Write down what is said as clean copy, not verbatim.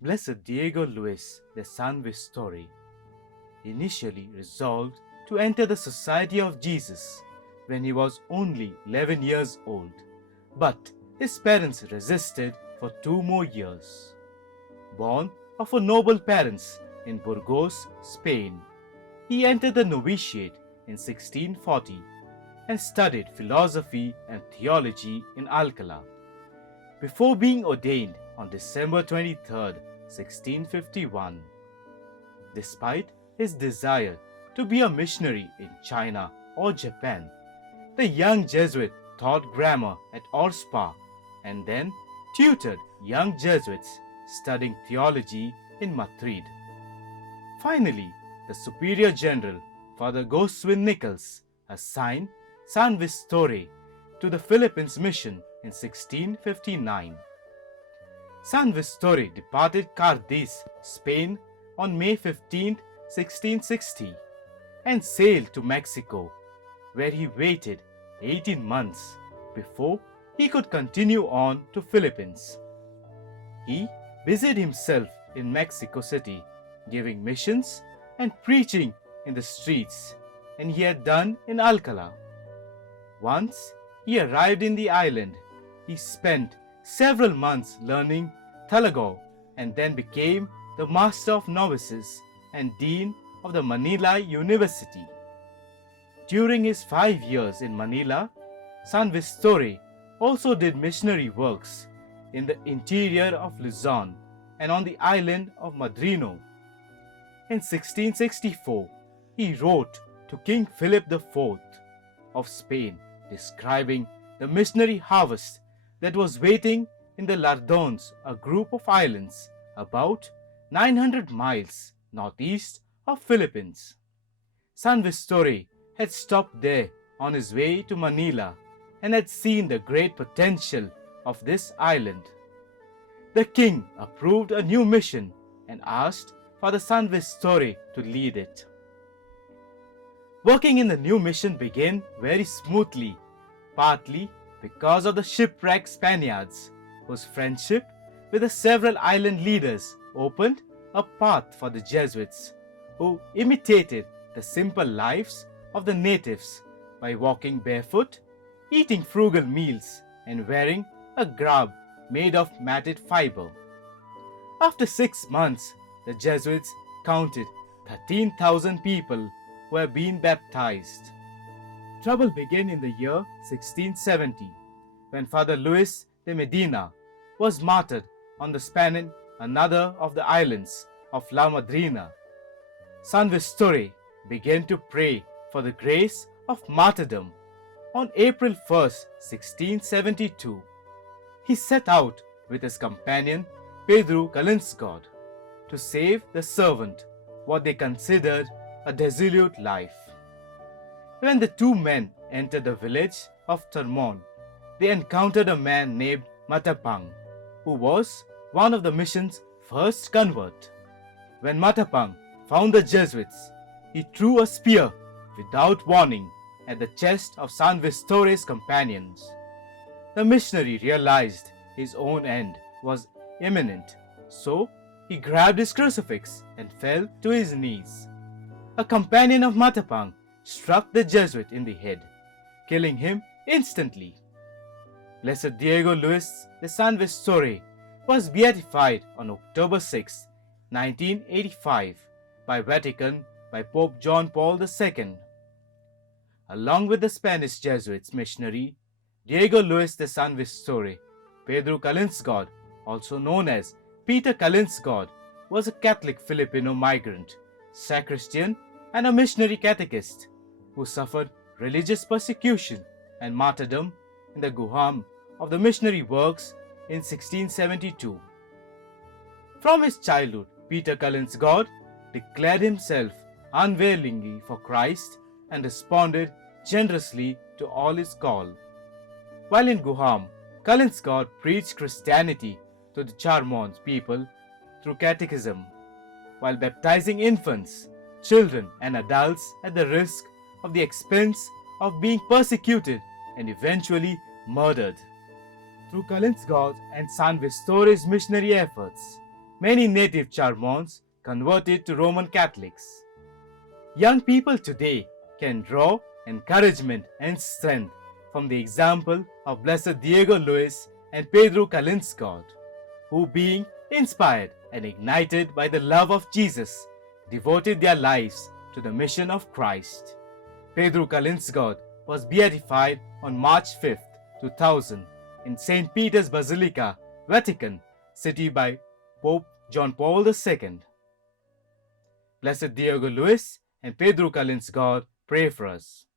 Blessed Diego Luis de San Vistori initially resolved to enter the Society of Jesus when he was only 11 years old, but his parents resisted for 2 more years. Born of a noble parents in Burgos, Spain, he entered the novitiate in 1640 and studied philosophy and theology in Alcalá before being ordained on December 23, 1651. Despite his desire to be a missionary in China or Japan, the young Jesuit taught grammar at Orspa and then tutored young Jesuits studying theology in Madrid. Finally, the Superior General, Father Goswin Nichols, assigned San Vistore to the Philippines mission in 1659. San Vistore departed Cadiz, Spain on May 15, 1660 and sailed to Mexico, where he waited 18 months before he could continue on to Philippines. He busied himself in Mexico City, giving missions and preaching in the streets, and he had done in Alcalá. Once he arrived in the island, he spent several months learning Tagalog and then became the Master of Novices and Dean of the Manila University. During his 5 years in Manila, San Vistore also did missionary works in the interior of Luzon and on the island of Madrino. In 1664, he wrote to King Philip IV of Spain describing the missionary harvest that was waiting in the Lardons, a group of islands about 900 miles northeast of Philippines. San Vistore had stopped there on his way to Manila and had seen the great potential of this island. The king approved a new mission and asked Father San Vistore to lead it. Working in the new mission began very smoothly, partly because of the shipwrecked Spaniards, whose friendship with the several island leaders opened a path for the Jesuits, who imitated the simple lives of the natives by walking barefoot, eating frugal meals, and wearing a garb made of matted fiber. After 6 months, the Jesuits counted 13,000 people who had been baptized. Trouble began in the year 1670 when Father Luis de Medina was martyred on the Spanish, another of the islands of La Madrina. San Vistore began to pray for the grace of martyrdom. On April 1, 1672, he set out with his companion Pedro Calinsgod to save the servant, what they considered a dissolute life. When the two men entered the village of Termon, they encountered a man named Matapang, who was one of the mission's first convert. When Matapang found the Jesuits, he threw a spear without warning at the chest of San Vistore's companions. The missionary realized his own end was imminent, so he grabbed his crucifix and fell to his knees. A companion of Matapang struck the Jesuit in the head, killing him instantly. Blessed Diego Luis de San Vistore was beatified on October 6, 1985 by Vatican by Pope John Paul II. Along with the Spanish Jesuits missionary Diego Luis de San Vistore, Pedro Calinsgod, also known as Peter Calinsgod, was a Catholic Filipino migrant, sacristan, and a missionary catechist who suffered religious persecution and martyrdom in the Guam of the missionary works in 1672. From his childhood, Peter Calinsgod declared himself unwaveringly for Christ and responded generously to all his call. While in Guam, Calinsgod preached Christianity to the Chamorro people through catechism, while baptizing infants, children, and adults at the risk of the expense of being persecuted and eventually murdered. Through Calinsgod and San Vistore's missionary efforts, many native Charmons converted to Roman Catholics. Young people today can draw encouragement and strength from the example of Blessed Diego Luis and Pedro Kalinsgod, who, being inspired and ignited by the love of Jesus, devoted their lives to the mission of Christ. Pedro Kalinsgod was beatified on March 5, 2000 in St. Peter's Basilica, Vatican City by Pope John Paul II. Blessed Diego Luis and Pedro Kalinsgod, pray for us.